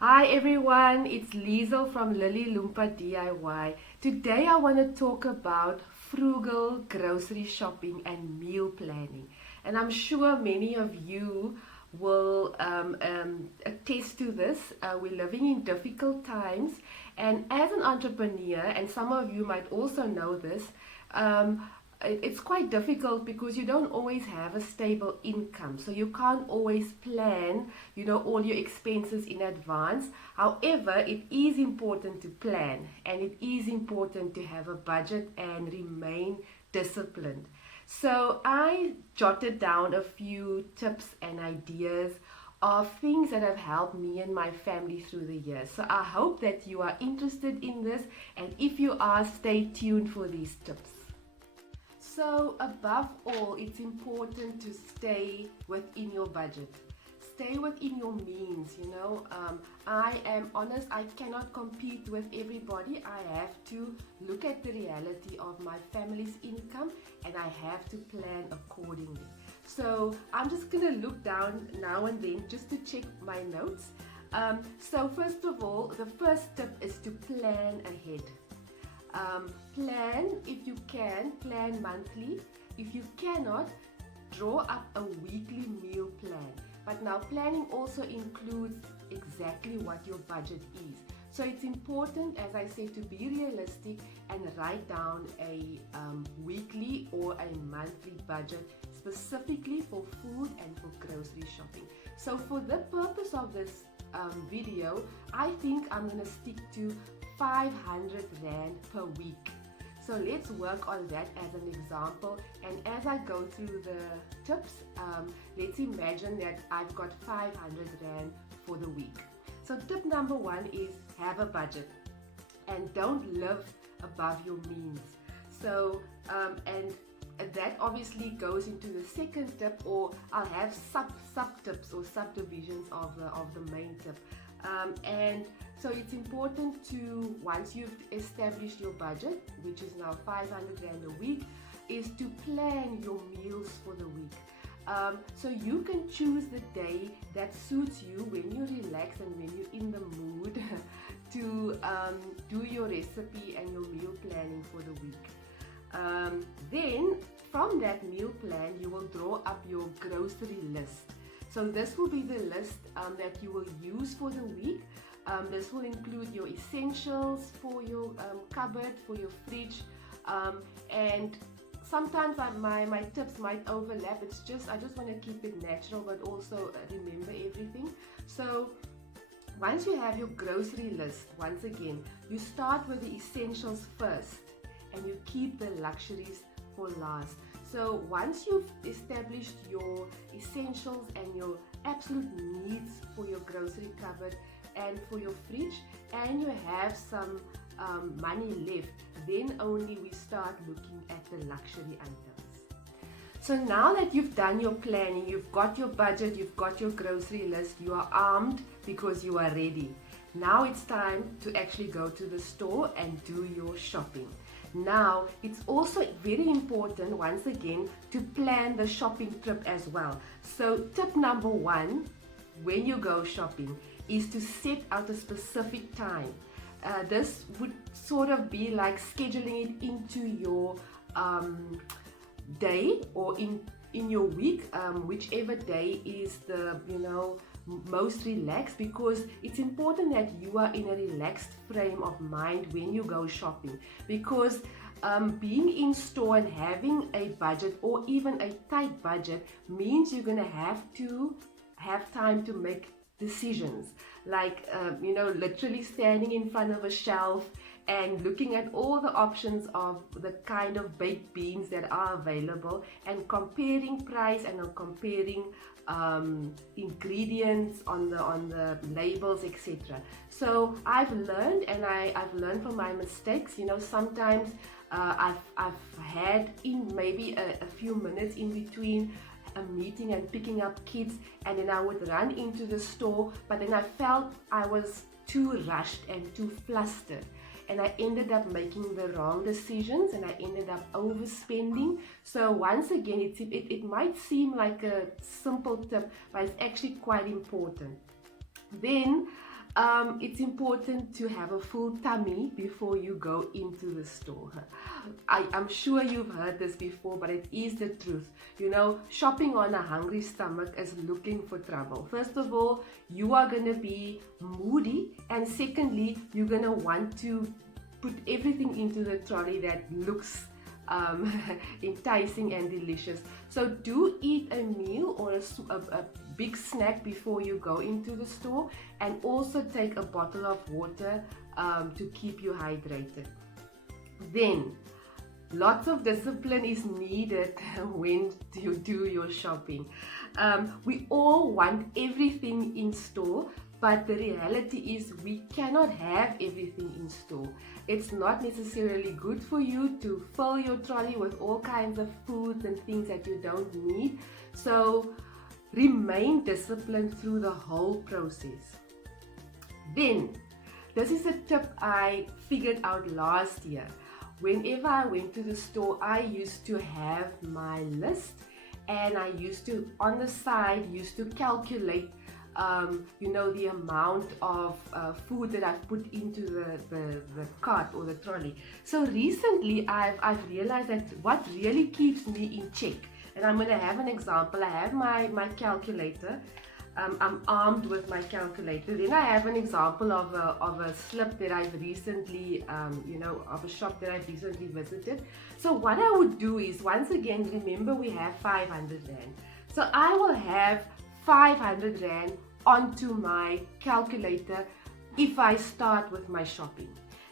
Hi everyone, it's Liesel from Lily Loompa DIY. Today I want to talk about frugal grocery shopping and meal planning. And I'm sure many of you will attest to this. We're living in difficult times, and as an entrepreneur, and some of you might also know this, um, it's quite difficult because you don't always have a stable income, so you can't always plan all your expenses in advance. However, it is important to plan, and it is important to have a budget and remain disciplined. So I jotted down a few tips and ideas of things that have helped me and my family through the years. So I hope that you are interested in this, and if you are, stay tuned for these tips. So, above all, it's important to stay within your budget. Stay within your means. I am honest, I cannot compete with everybody. I have to look at the reality of my family's income, and I have to plan accordingly. So, I'm just going to look down now and then just to check my notes. So, first of all, the first tip is to plan ahead. Plan, if you can, plan monthly. If you cannot, draw up a weekly meal plan. But now planning also includes exactly what your budget is. So it's important, as I say, to be realistic and write down a weekly or a monthly budget specifically for food and for grocery shopping. So for the purpose of this video, I think I'm going to stick to 500 Rand per week. So let's work on that as an example, and as I go through the tips, let's imagine that I've got 500 Rand for the week. So tip number one is have a budget and don't live above your means. So and that obviously goes into the second tip, or I'll have sub tips or subdivisions of the main tip. And so it's important to, once you've established your budget, which is now 500 Rand a week, is to plan your meals for the week. So you can choose the day that suits you when you relax and when you're in the mood to do your recipe and your meal planning for the week. Then from that meal plan, you will draw up your grocery list. So this will be the list that you will use for the week. This will include your essentials for your cupboard, for your fridge, and sometimes my tips might overlap. I just want to keep it natural, but also remember everything. So once you have your grocery list, once again, you start with the essentials first, and you keep the luxuries for last. So once you've established your essentials and your absolute needs for your grocery cupboard and for your fridge, and you have some money left, then only we start looking at the luxury items. So now that you've done your planning, you've got your budget, you've got your grocery list, you are armed because you are ready. Now it's time to actually go to the store and do your shopping. Now, it's also very important, once again, to plan the shopping trip as well. So tip number one, when you go shopping, is to set out a specific time. This would sort of be like scheduling it into your day, or in your week, whichever day is the most relaxed, because it's important that you are in a relaxed frame of mind when you go shopping, because being in store and having a budget or even a tight budget means you're going to have time to make decisions, like literally standing in front of a shelf and looking at all the options of the kind of baked beans that are available, and comparing price and comparing ingredients on the labels, etc. So I've learned, and I've learned from my mistakes. Sometimes I've had in maybe a few minutes in between a meeting and picking up kids, and then I would run into the store, but then I felt I was too rushed and too flustered, and I ended up making the wrong decisions, and I ended up overspending. So once again, it might seem like a simple tip, but it's actually quite important. Then It's important to have a full tummy before you go into the store. I'm sure you've heard this before, but it is the truth. You know, shopping on a hungry stomach is looking for trouble. First of all, you are going to be moody, and secondly, you're going to want to put everything into the trolley that looks enticing and delicious. So do eat a meal or a big snack before you go into the store, and also take a bottle of water to keep you hydrated. Then lots of discipline is needed when you do your shopping. We all want everything in store, but the reality is we cannot have everything in store. It's not necessarily good for you to fill your trolley with all kinds of foods and things that you don't need. So remain disciplined through the whole process. Then, this is a tip I figured out last year. Whenever I went to the store, I used to have my list, and I used to, on the side, calculate the amount of food that I've put into the cart or the trolley. So recently I've realized that what really keeps me in check, and I'm going to have an example. I have my calculator. I'm armed with my calculator. Then I have an example of a slip that I've recently, of a shop that I've recently visited. So what I would do is, once again, remember we have 500 Rand. So I will have 500 Rand onto my calculator if I start with my shopping.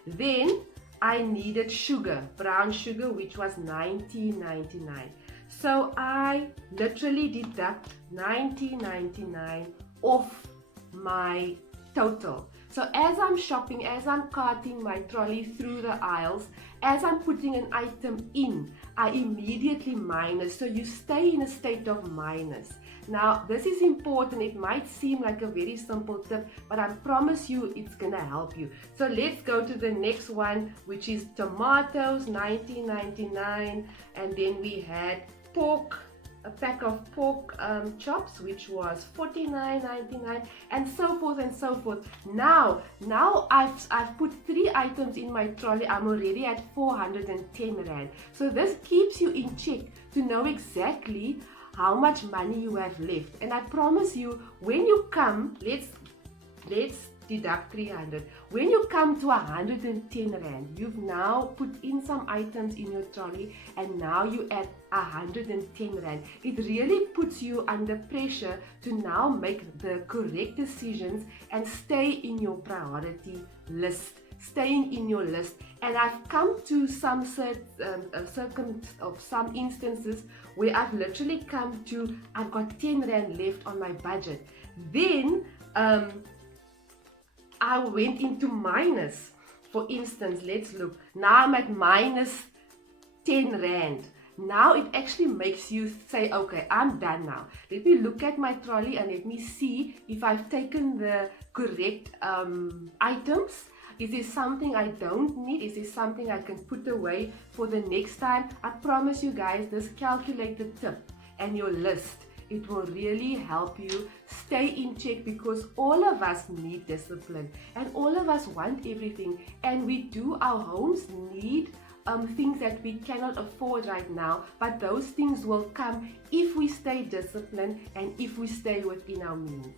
Then I needed sugar, brown sugar, which was 19.99. So I literally deduct 19.99 off my total. So as I'm shopping, as I'm carting my trolley through the aisles, as I'm putting an item in, I immediately minus. So you stay in a state of minus. Now, this is important. It might seem like a very simple tip, but I promise you it's gonna help you. So let's go to the next one, which is tomatoes, 19.99, and then we had pork, a pack of pork chops, which was 49.99, and so forth and so forth. Now I've put 3 items in my trolley. I'm already at 410 Rand. So this keeps you in check to know exactly how much money you have left. And I promise you, when you come, let's deduct 300. When you come to 110 Rand, you've now put in some items in your trolley, and now you at 110 Rand. It really puts you under pressure to now make the correct decisions and stay in your priority list. Staying in your list. And I've come to some some instances where I've literally come to, I've got 10 Rand left on my budget. Then I went into minus. For instance, let's look. Now I'm at minus 10 Rand. Now it actually makes you say, okay, I'm done now. Let me look at my trolley and let me see if I've taken the correct items. Is there something I don't need? Is there something I can put away for the next time? I promise you guys, this calculated tip and your list, it will really help you stay in check, because all of us need discipline and all of us want everything, and we do. Our homes need things that we cannot afford right now, but those things will come if we stay disciplined and if we stay within our means.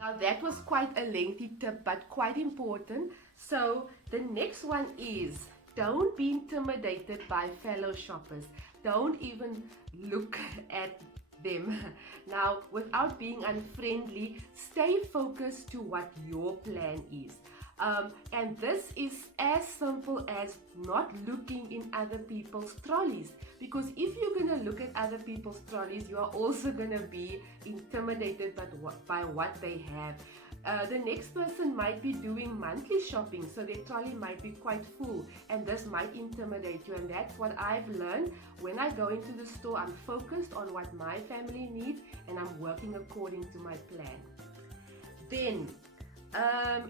Now that was quite a lengthy tip, but quite important. So the next one is, don't be intimidated by fellow shoppers. Don't even look at them. Now, without being unfriendly, stay focused to what your plan is. And this is as simple as not looking in other people's trolleys, because if you're going to look at other people's trolleys, you are also going to be intimidated by what they have. The next person might be doing monthly shopping, so their trolley might be quite full, and this might intimidate you. And that's what I've learned. When I go into the store, I'm focused on what my family needs, and I'm working according to my plan. Then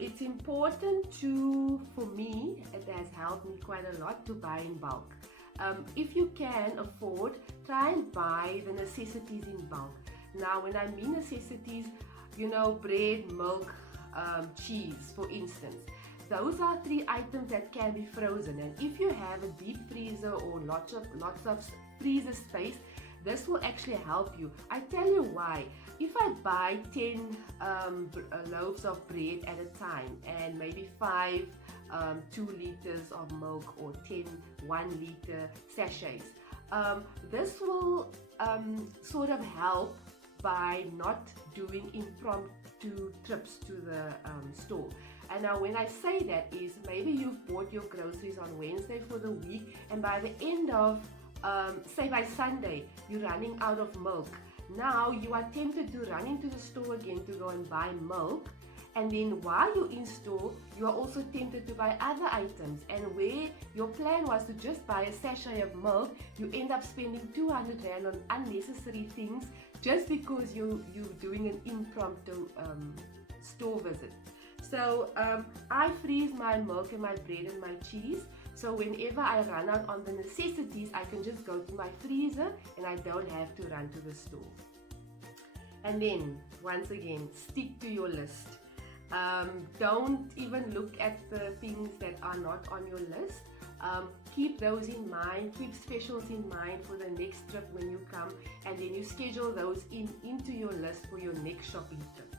it's important for me, it has helped me quite a lot to buy in bulk. If you can afford, try and buy the necessities in bulk. Now, when I mean necessities, bread, milk, cheese, for instance. Those are 3 items that can be frozen, and if you have a deep freezer or lots of freezer space, this will actually help you. I tell you why. If I buy 10 loaves of bread at a time and maybe 5 2 liters of milk or 10 1 liter sachets, this will sort of help by not doing impromptu trips to the store. And now when I say that is, maybe you've bought your groceries on Wednesday for the week, and by the end of say by Sunday, you're running out of milk. Now you are tempted to run into the store again to go and buy milk, and then while you're in store, you are also tempted to buy other items, and where your plan was to just buy a sachet of milk, you end up spending 200 Rand on unnecessary things just because you're doing an impromptu store visit. So I freeze my milk and my bread and my cheese. So whenever I run out on the necessities, I can just go to my freezer and I don't have to run to the store. And then, once again, stick to your list. Don't even look at the things that are not on your list. Keep those in mind, keep specials in mind for the next trip when you come, and then you schedule those into your list for your next shopping trip.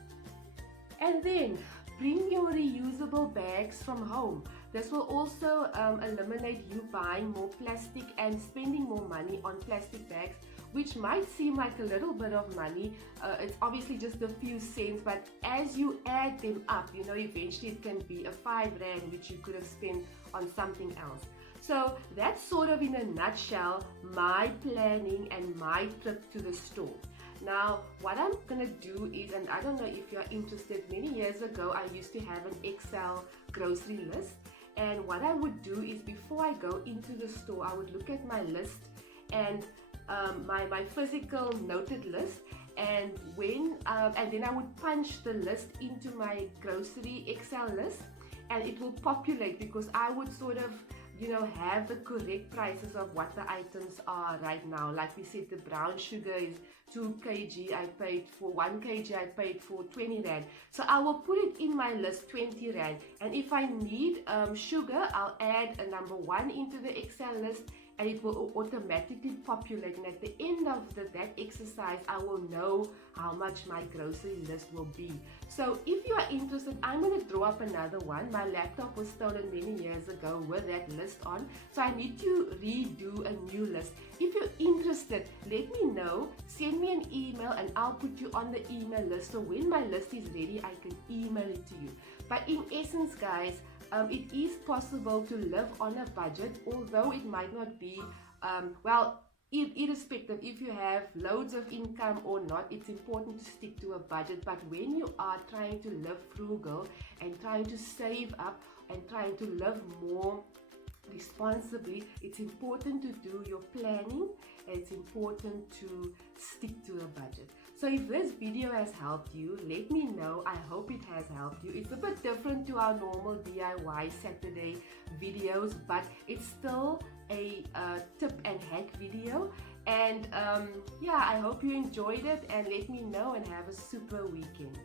And then bring your reusable bags from home. This will also eliminate you buying more plastic and spending more money on plastic bags, which might seem like a little bit of money. It's obviously just a few cents, but as you add them up, you know, eventually it can be a 5 Rand, which you could have spent on something else. So that's sort of in a nutshell my planning and my trip to the store. Now, what I'm gonna do is, and I don't know if you're interested, many years ago I used to have an Excel grocery list, and what I would do is before I go into the store, I would look at my list and my physical noted list, and then I would punch the list into my grocery Excel list, and it will populate because I would sort of, you know, have the correct prices of what the items are right now. Like we said, the brown sugar is 2 kg, I paid for 1 kg, I paid for 20 Rand. So I will put it in my list, 20 Rand. And if I need sugar, I'll add a number 1 into the Excel list, and it will automatically populate. And at the end of that exercise, I will know how much my grocery list will be. So if you are interested, I'm going to draw up another one. My laptop was stolen many years ago with that list on, so I need to redo a new list. If you're interested, let me know, send me an email, and I'll put you on the email list. So when my list is ready, I can email it to you. But in essence, guys, it is possible to live on a budget, although it might not be, irrespective if you have loads of income or not, it's important to stick to a budget. But when you are trying to live frugal and trying to save up and trying to live more responsibly, it's important to do your planning, and it's important to stick to a budget. So if this video has helped you, let me know. I hope it has helped you. It's a bit different to our normal DIY Saturday videos, but it's still a tip and hack video. And yeah, I hope you enjoyed it, and let me know, and have a super weekend.